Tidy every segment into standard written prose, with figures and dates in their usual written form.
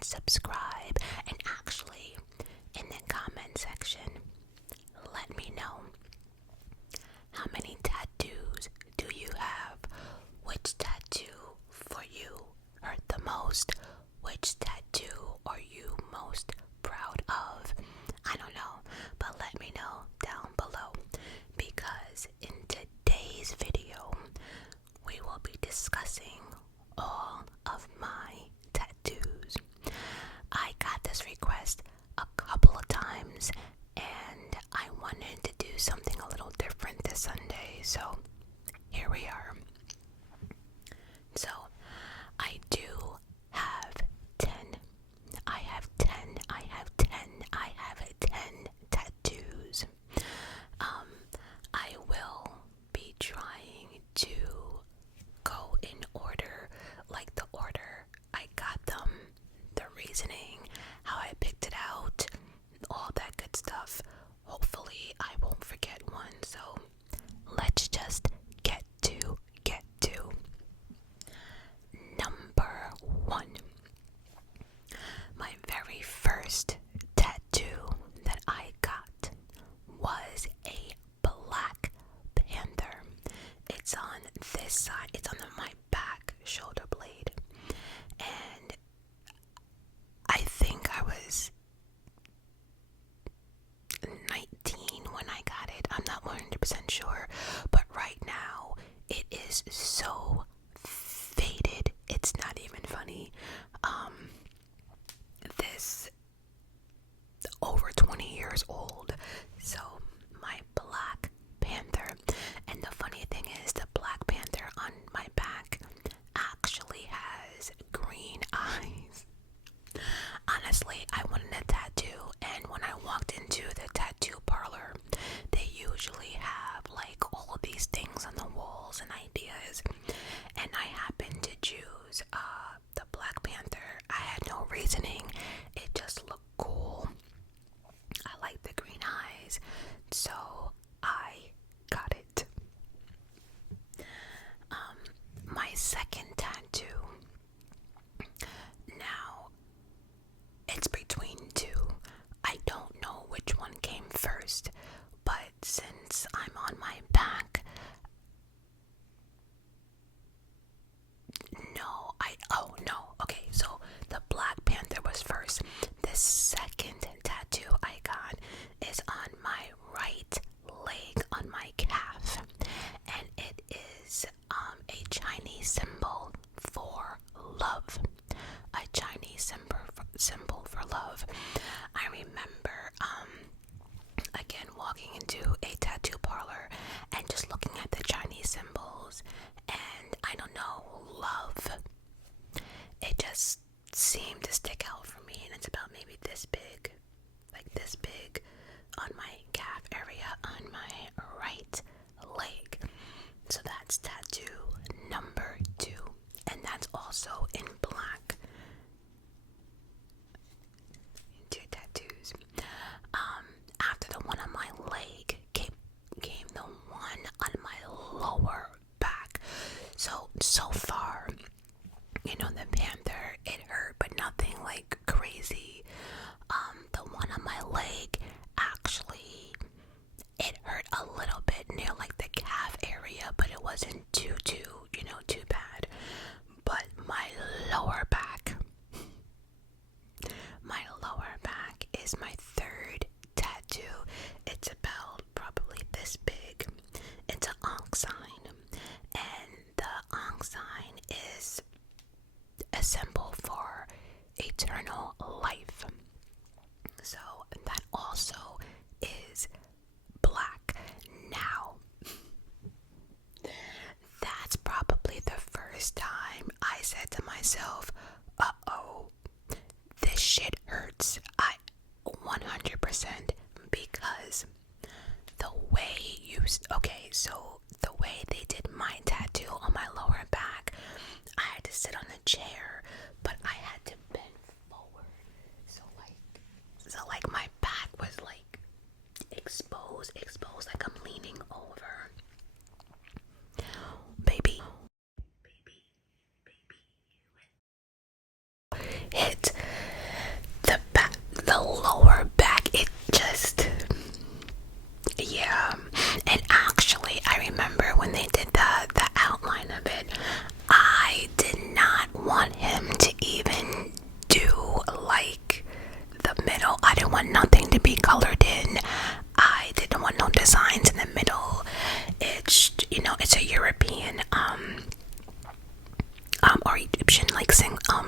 and subscribe. And actually, in the comment section, let me know, how many tattoos do you have? Which tattoo for you hurt the most? Which tattoo are you most proud of? I don't know, but let me know down below, because in today's video we will be discussing all of my tattoos. I got this request a couple of times and I wanted to do something a little different this Sunday, so here we are. So I do have 10. I have 10 tattoos. I will be trying to go in order, like the order I got them, the reasoning, how I picked it out, all that good stuff. Hopefully I won't forget one, so let's just get to number 1. My very first tattoo that I got was a Black Panther. It's on this side, it's on my back shoulder blade, and I think I was 19 when I got it. I'm not 100% sure, but right now it is so faded, it's not even funny. This over 20 years old. So my Black Panther, and the funny thing is the Black Panther on my back actually has green eyes. Honestly, I wanted a tattoo, and when I walked into the tattoo parlor, they usually have like all these things on the walls and ideas, and I happened to choose the Black Panther. I had no reasoning, it just looked cool. I like the green eyes, so I got it. My second tattoo, now it's between two. I don't know which one came first, but since I'm on my back, okay, so the Black Panther was first. The second tattoo I got is on my right leg, on my calf, and it is a Chinese symbol for love. A Chinese symbol for love. I remember again walking into a tattoo parlor and just looking at the Chinese symbols, and I don't know, love, it just seemed to stick out for me, and it's about maybe this big, like this big, on my calf area on my right leg. So that's tattoo number 2, and that's also in black. 2 tattoos. After the one on my leg came the one on my lower back. So far, you know, the panther, it hurt, but nothing like crazy. The one on my leg, actually, it hurt a little bit near like the calf area, but it wasn't too bad. But my lower back is my third tattoo. It's about probably this big. It's an ankh sign, and the ankh sign is a symbol for eternal life. So that also is black. Now, that's probably the first time I said to myself, uh-oh, this shit hurts. 100%, because the way they did my tattoo on my lower back, I had to sit on a chair, but I had to bend forward. So my back was like exposed, like I'm leaning over. Baby. It lower back, it just, yeah. And actually, I remember when they did the outline of it, I did not want him to even do like the middle. I didn't want nothing to be colored in. I didn't want no designs in the middle. It's, you know, it's a European or Egyptian like symbol,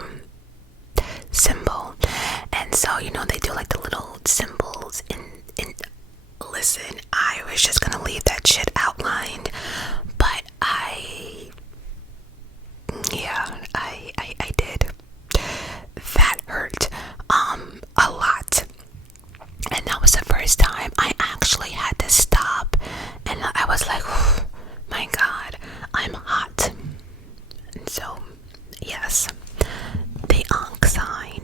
and so, you know, they do like the little symbols in listen, I was just gonna leave that shit outlined, but I did. That hurt a lot, and that was the first time I actually had to stop, and I was like, my god, I'm hot. And so yes, the onk sign,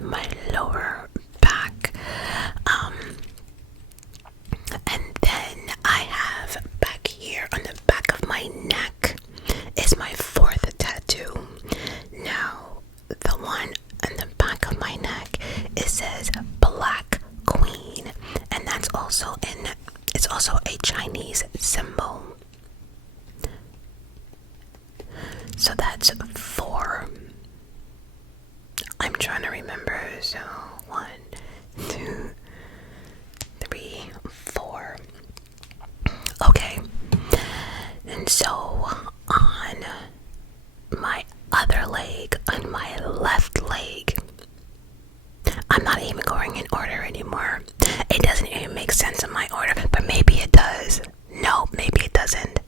my lower back, and then I have back here on the back of my neck is my fourth tattoo. Now, the one on the back of my neck, it says Black Queen, and that's also it's also a Chinese symbol. So that's 4. I'm trying to remember. So 1, 2, 3, 4. Okay. And so on my other leg, on my left leg, I'm not even going in order anymore. It doesn't even make sense in my order, but maybe it does. No, maybe it doesn't.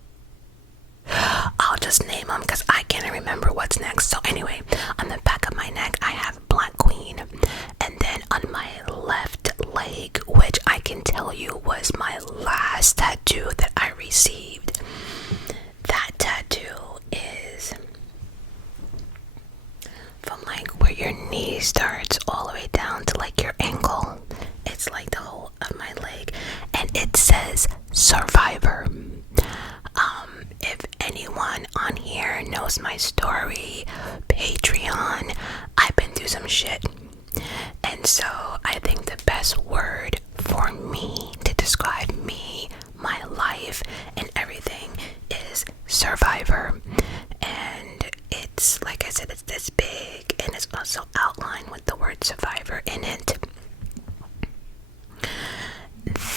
I'll just name them because I can't remember what's next. So anyway, on the back of my neck, I have Black Queen. And then on my left leg, which I can tell you was my last tattoo that I received, that tattoo is from like where your knee starts all the way down to like your ankle. It's like the whole of my leg, and it says Survivor. If anyone on here knows my story, Patreon, I've been through some shit, and so I think the best word for me to describe me, my life, and everything is Survivor. And it's, like I said, it's this big, and it's also outlined with the word Survivor in it.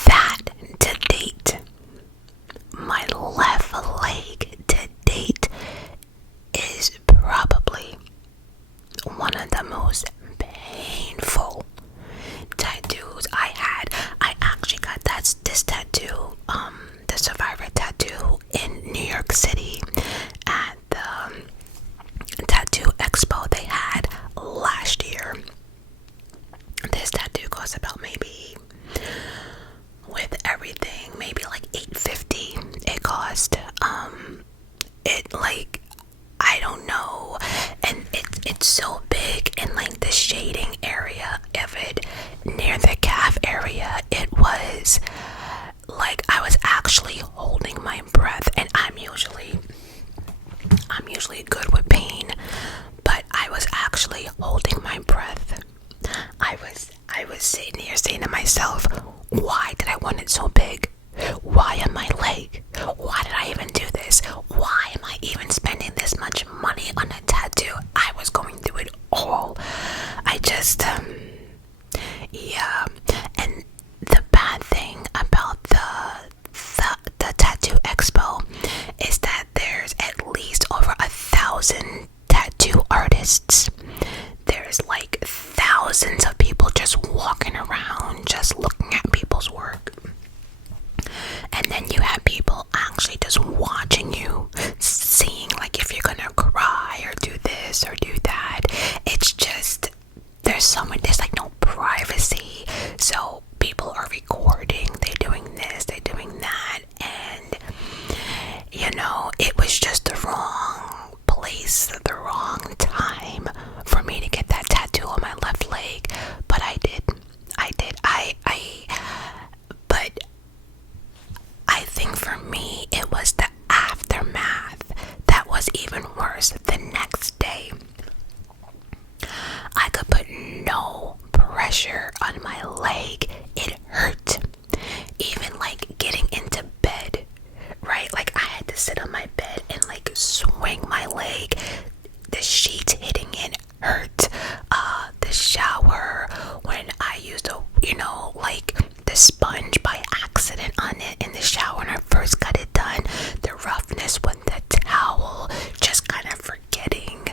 That to date, my left leg to date is probably one of the most painful tattoos I had. I actually got this tattoo, the Survivor tattoo, in New York City at the tattoo expo they had last year. This tattoo cost about, maybe with everything, maybe like $850 it cost. It, like, I don't know, and it's so big, and like the shading area of it near the calf area, it was like I was actually holding my breath, and I'm usually good with pain, but I was actually holding my breath. I was sitting here saying to myself, why did I want it so big? Why on my leg? Why did I even do this? Why am I even spending this much money on a tattoo? I was going through it all. I just, yeah. And the bad thing about the tattoo expo is that there's at least over 1,000 tattoo artists. There's like thousands of people just walking around, just looking at people's work. And then you have people actually just watching you, seeing like if you're gonna cry or do this or do that. It's just, there's pressure on my leg. It hurt. Even like getting into bed, right? Like I had to sit on my bed and like swing my leg. The sheets hitting it hurt. The shower, when I used a, like the sponge by accident on it in the shower when I first got it done, the roughness with the towel, just kind of forgetting.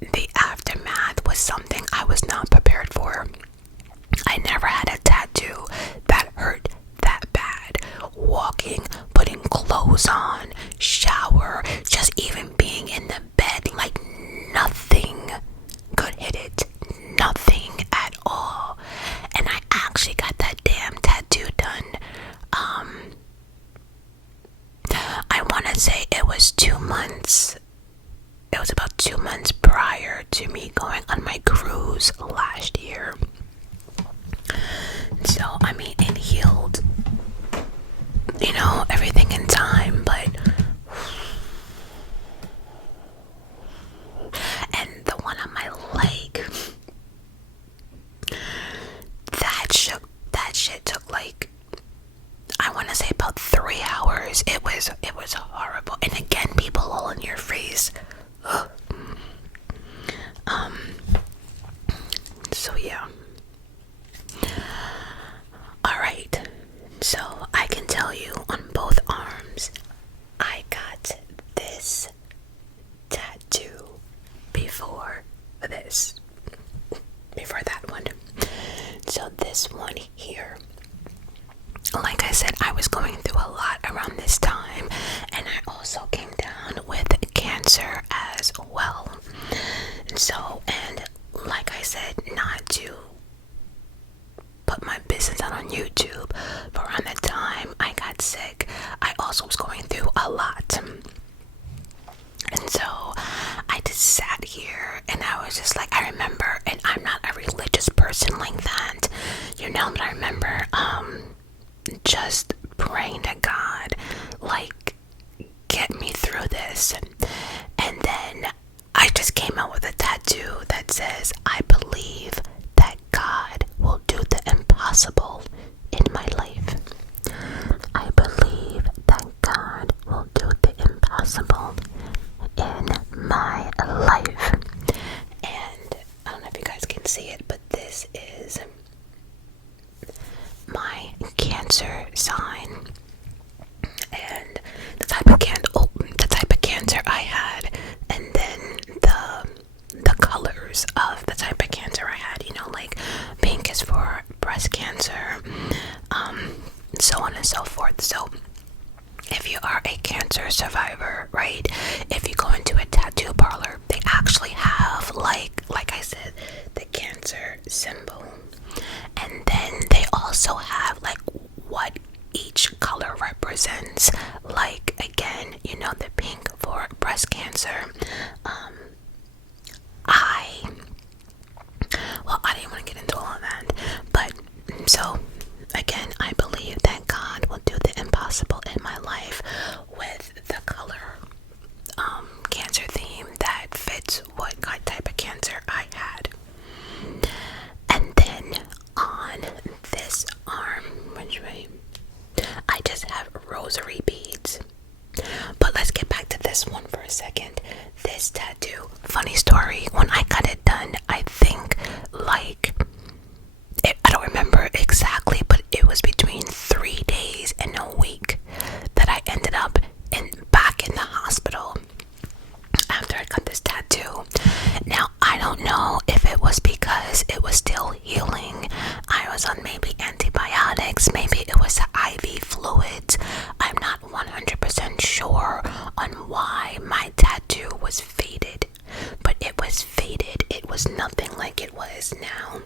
The aftermath was something I was not prepared for. I never had a tattoo that hurt that bad. Walking, putting clothes on, shower, just even being in the bed, like nothing could hit it. Nothing at all. And I actually got that damn tattoo done. I want to say it was 2 months. It was about 2 months prior to me going on my cruise last year. So, I mean, it healed, everything in time, but. And the one on my leg, that shit took like, I want to say about 3 hours. It was horrible. And again, people all in your face. Ugh. So yeah. Alright, so I can tell you on both arms, I got this tattoo before that one. So this one here, like I said, I was going through a lot around this time, and I also came down with cancer as well. So, and like I said, not to put my business out on YouTube, but around the time I got sick, I also was going through a lot. And so I just sat here and I was just like, I remember, and I'm not a religious person like that, but I remember just praying to God, like, get me through this. And then I just came out with a tattoo that says, I believe that God will do the impossible in my life. I believe that God will do the impossible in my life. And I don't know if you guys can see it, but this is my Cancer sign, and the type of cancer I had, and then the colors of the type of cancer I had. Like pink is for breast cancer, so on and so forth. So if you are a cancer survivor, right, if you go into a tattoo parlor, they actually have like I said, the cancer symbol, and then they also have like what each color represents. Like again, the pink for breast cancer. I didn't want to get into all of that, but so again, I believe that God will do the impossible in my life with the color cancer theme that fits what type of cancer I had. And then on this arm, which way, I just have rosary beads. But let's get back to this one for a second. This tattoo, funny story, when I got it done, I think I don't remember exactly, but it was between 3 days and a week that I ended up back in the hospital after I got this tattoo. Now, I don't know if it was because it was still healing. I was on maybe antibiotics, maybe it was IV fluids. I'm not 100% sure on why my tattoo was faded, but it was faded. It was nothing like it was now.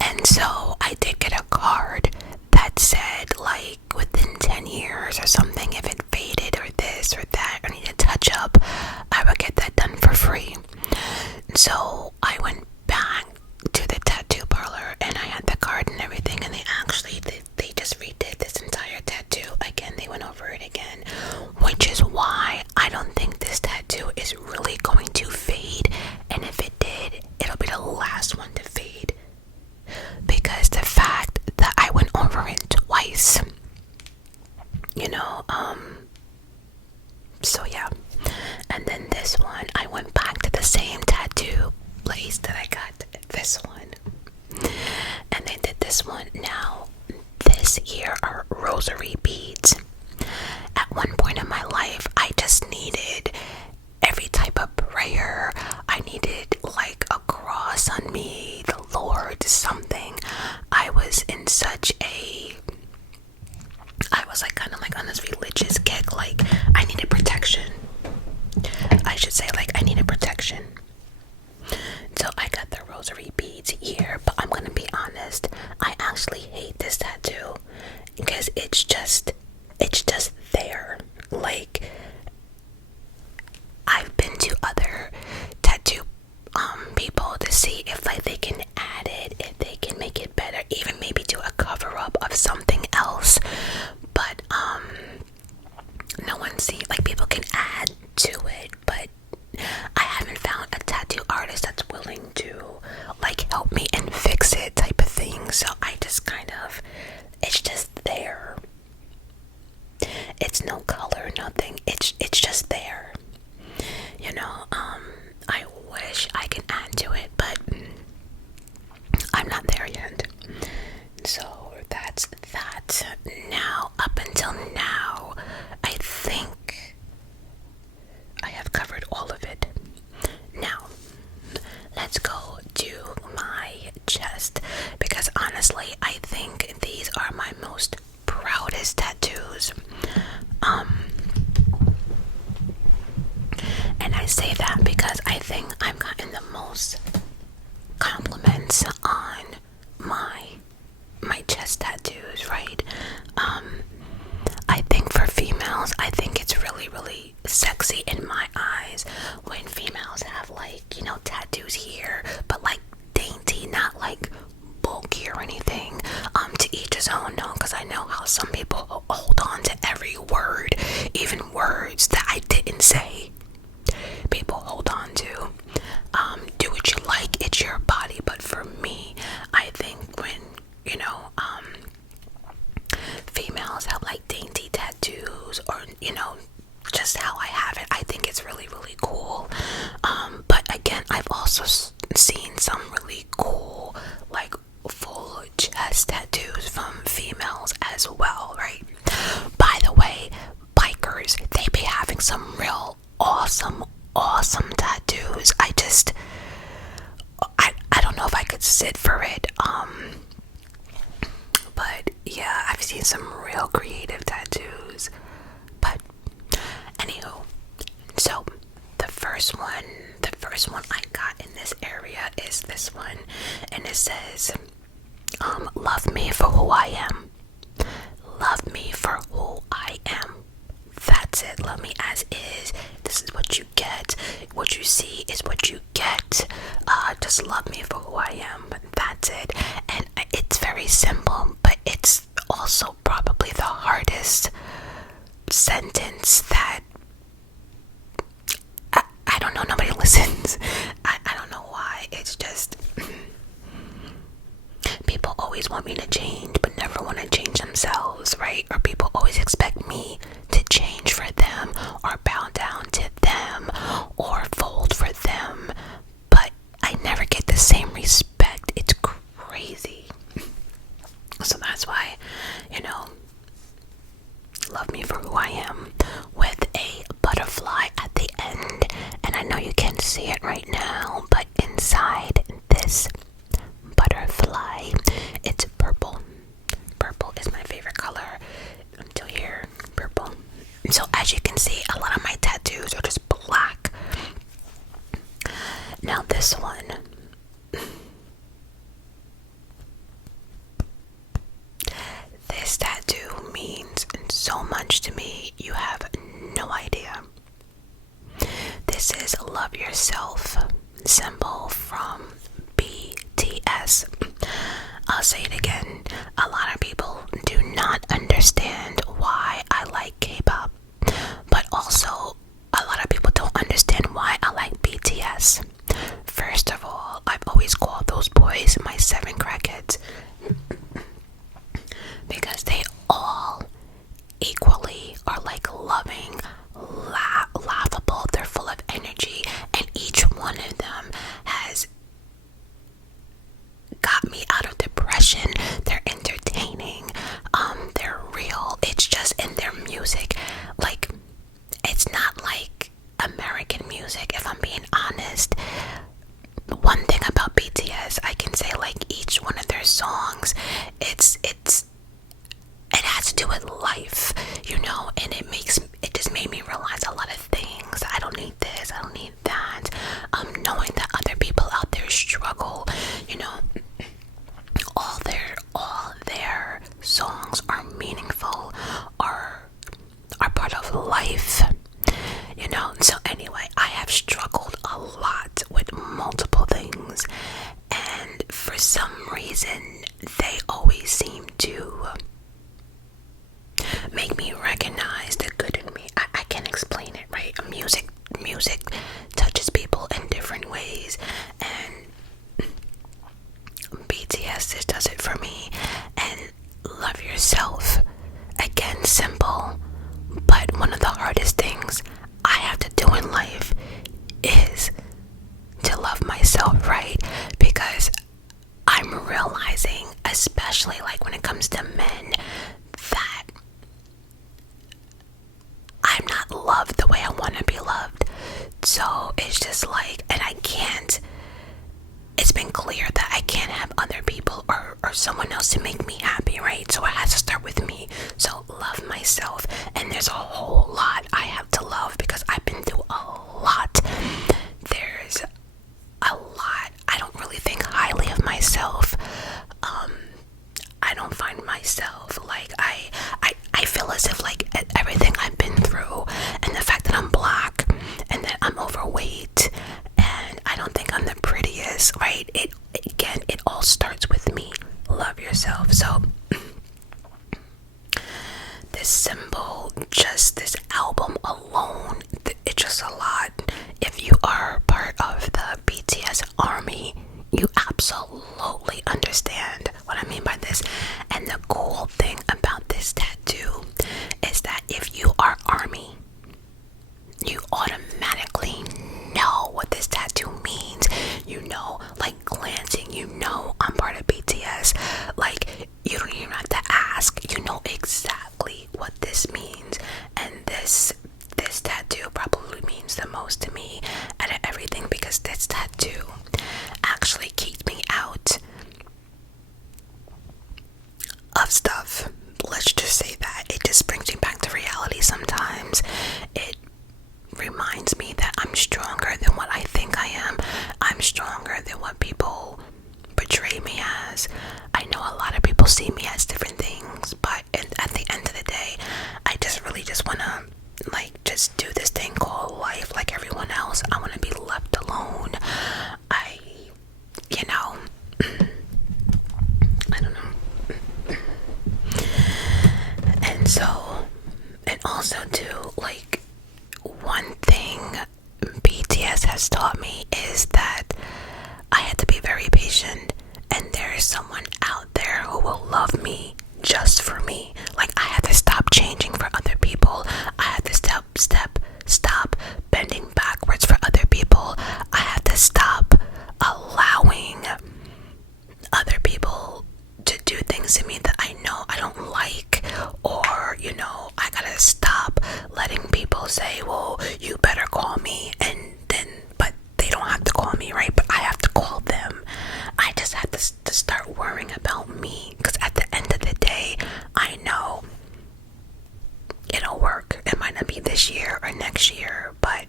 And so I did get a card that said like within 10 years or something, if it faded or this or that or needed touch up, I would get that done for free. So I went back to the tattoo parlor and I had the card and everything, and they just redid this entire tattoo again. They went over it again, which is why I don't think this tattoo is really going to fade, and if it did, it'll be the last highlights here, but I'm gonna be honest, I actually hate this tattoo because it's just there. Like, I've been to other tattoo people to see if like they can add it, if they can make it better, even maybe do a cover up of something else. But no one see, like, people can add to it, but I haven't found a tattoo artist that's willing to like help me and fix it type of thing. So I just kind of, it's just there. It's no color, nothing. It's just there. You know, I wish I can add to it, but I'm not there yet. So that's that. Now, up until now, I think I have covered all of it. Now, let's go to my chest, because honestly, I think these are my most proudest tattoos. And I say that because I think I've gotten the most compliments on my chest tattoos, right? I think for females, I think it's really, really sexy in my eyes when females have, like, you know, tattoos here, but like dainty, not like bulky or anything. To each his own, no, because I know how some people hold on to every word, even words that I didn't say. People hold on to. Do what you like, it's your body. But for me, I think when, you know, females have like dainty tattoos, or, you know, just how I have it, I think it's really, really cool. But again, I've also seen some really cool, like, full chest tattoos from females as well, right? By the way, bikers, they be having some real awesome tattoos. I don't know if I could sit for it. But yeah, I've seen some real creative tattoos. But anywho, so the first one I got in this area is this one, and it says, love me for who I am. Love me for who I am. That's it. Love me as is. This is what you get. What you see is what you get. Just love me for who I am. That's it. And it's very simple, but it's also probably the hardest sentence that I don't know, nobody listens. I don't know why. It's just, people always want me to change, but never want to change themselves, right? Or people always expect me to change for them, or bow down to them, or fold for them, but I never get the same respect. It's crazy. So that's why, you know, love me for who I am, with a butterfly at the end. And I know you can't see it right now, but inside this butterfly, it's purple. Purple is my favorite color until here. Purple. So as you can see, a lot of my tattoos are just black. Now this one, this tattoo means so much to me, you have no idea. This is Love Yourself symbol from BTS. I'll say it again. A lot of people do not understand why I like K-pop, but also a lot of people don't understand why I like BTS. First of all, I've always called those boys my 7 crackheads, because they all equally are like loving, laughable, they're full of energy, and each one of them has got me out of depression. They're entertaining, they're real. It's just in their music. else to make me happy, right? So it has to start with me. So love myself, and there's a whole lot I have to love because I've been through a lot. There's a lot. I don't really think highly of myself. I don't find myself like I feel as if like everything I've been through, and the fact that I'm black and that I'm overweight and I don't think I'm the prettiest, right? It all starts with me. Love yourself. So this symbol, just this album alone, it's just a lot. If you are part of the BTS army, you absolutely understand what I mean by this. And the cool thing about this tattoo is that if you are army, you automatically know what this tattoo means. You know, like glancing, you know I'm part of BTS. Like, you don't even have to ask. You know exactly what this means. And this tattoo probably means the most to me out of everything, because this tattoo actually keeps me out of stuff. Let's just say that. It just brings me back to reality sometimes. It reminds me that I'm stronger than what I think I am. I'm stronger than what people portray me as. I know a lot of people see me as different things, but at the end of the day, I just really just want to just do this thing called life like everyone else. I want to be left alone. I don't know. And so, and also too, like, one thing BTS has taught me is that I had to be very patient, and there is someone out there who will love me just for me. Like, I had to stop changing for other people. I had to stop bending backwards for other people. I had to stop allowing other people to do things to me that I know I don't like, or I gotta stop letting people say, well, you better call me, but they don't have to call me, right? But I have to call them. I just have to start worrying about me, because at the end of the day, I know it'll work. It might not be this year or next year, but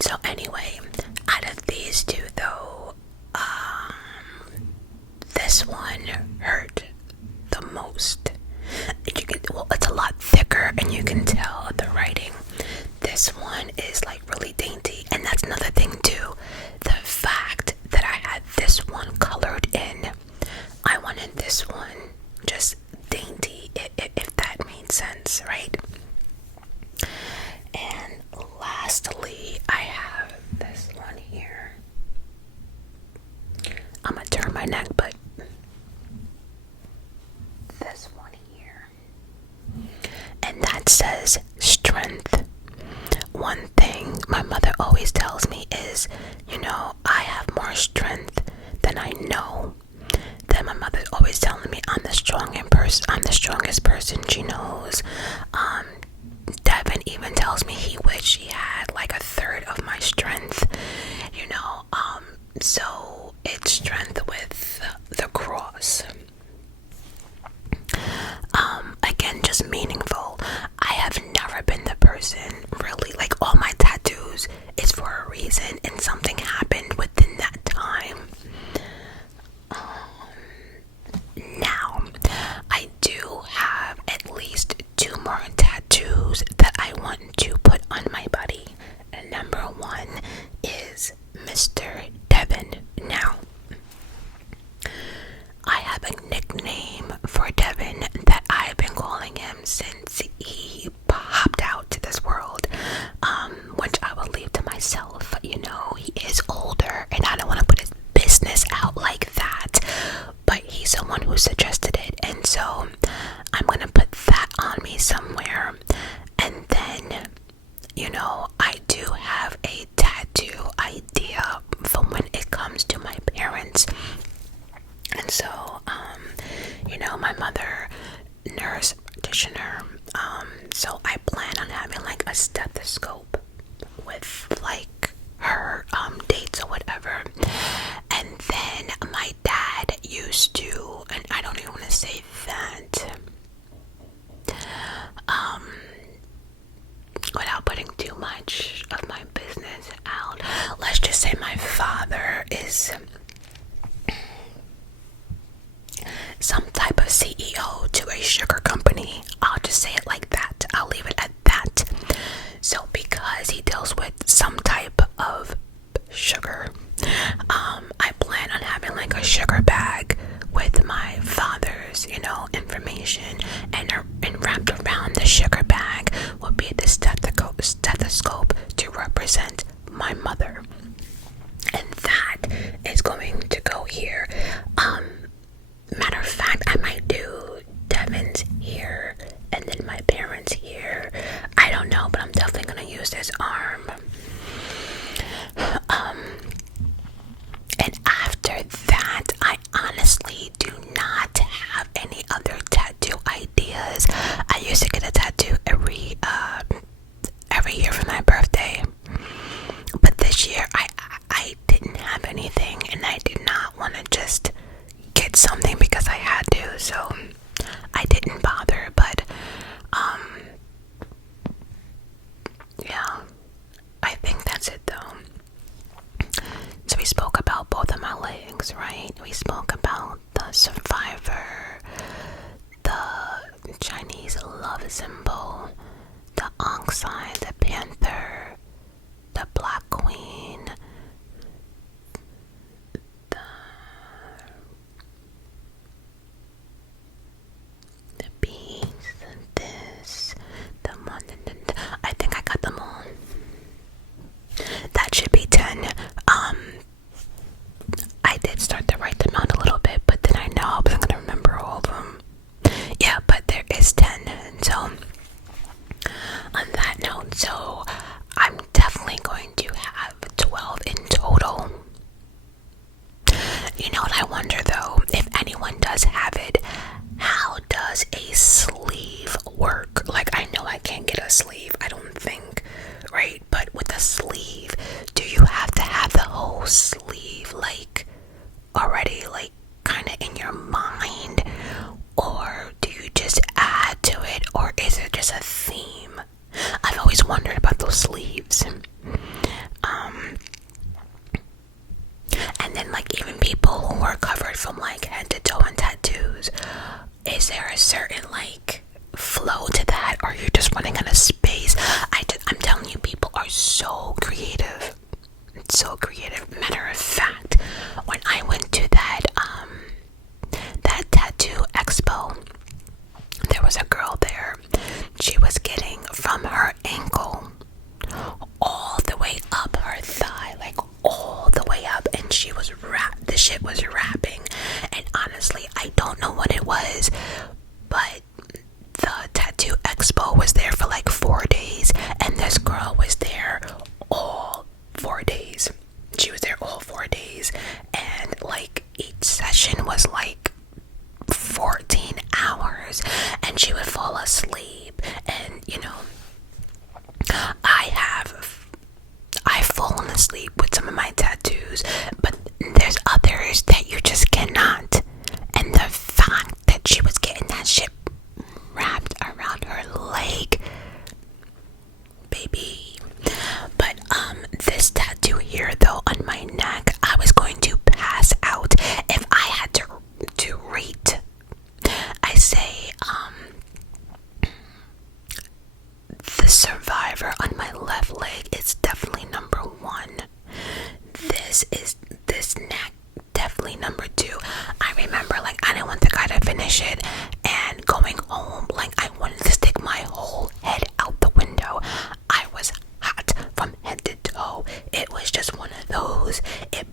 so anyway, out of these two though, this one hurt the most. It's a lot thicker, and you can tell the writing. This one is like really dainty, and that's another thing too. The fact that I had this one colored in, I wanted this one just dainty, if that made sense, right? And lastly, I have this one here. I'm gonna turn my neck, but this one here, and that says strength. One thing my mother always tells me is, I have more strength than I know. Then my mother's always telling me I'm the strongest person she knows. Devin even tells me he wished he had like a third of my strength. So it's strength with the cross. Again, just meaningful. I have never been the person, really, like, all my tattoos is for a reason, and something happened within that time. Now, I do have at least 2 more tattoos that I want to put on my body. And number 1 is Mr. Devin. Now, I have a nickname for Devin that I've been calling him since he popped out to this world, which I will leave to myself. He is older, and I don't want to put his business out like that, but he's someone who suggested it, and so I'm gonna put that on me somewhere. And then, I do have a tattoo idea for when it comes to my parents. And so, my mother, nurse practitioner, so I plan on having like a stethoscope with like her dates or whatever. And then my dad used to let's just say my father is some type of CEO to a sugar company. I'll just say it like that. I'll leave it at that. So because he deals with some type of sugar, I plan on having like a sugar bag with my father's, information, and wrapped around the sugar bag will be the stethoscope to represent my mother, and that is going to go here. Matter of fact, I might do Devin's here and then my parents here. I don't know, but I'm definitely gonna use this arm. And after that, I honestly do not have any other tattoo ideas. I used to get a tattoo every year for my birthday, but this year I didn't have anything, and I did not want to just get something because I had to, so I didn't bother. But yeah, I think that's it though. So we spoke about both of my legs, right? We spoke about the survivor, the Chinese love symbol, the oxeye, the panther, the black queen, the beast, this, the one, I think I got them all. That should be 10. I did start to write them out a little bit, but then I know I wasn't gonna remember all of them. Yeah, but there is 10. So on that note, so I'm definitely going to have 12 in total. You know what I wonder though, if anyone does have it, how does a sleeve work? Like, I know I can't get a sleeve, I don't think, right? But with a sleeve, do you have to have the whole sleeve like already like kind of in your mind, or do you just add to it, or is it just a theme? I've always wondered about those sleeves. And then like even people who are covered from like head to toe in tattoos, is there a certain like flow to that, or you're just running out of space? I'm telling you, people are so creative. So creative. Matter of fact, when I went to that tattoo expo, there was a girl there. She was getting from her ankle all the way up her thigh, like all the way up, and she was the shit was wrapping. And honestly, I don't know what it was, but the tattoo expo was there for like 4 days, and this girl was there all 4 days. She was there all 4 days, and like each session was like 14 hours, and she would fall asleep. And I've fallen asleep with some of my tattoos, but there's others that you just cannot. And the fact that she was getting that shit wrapped around her leg, baby. But this tattoo here though on my neck, I was going to pass out if I had to rate. I say the survivor on my left leg is definitely number 1. This neck definitely number 2. I remember like I didn't want the guy to finish it, and going home like I wanted to stick my whole head out the window. I was hot from head to toe. It was just one of those. It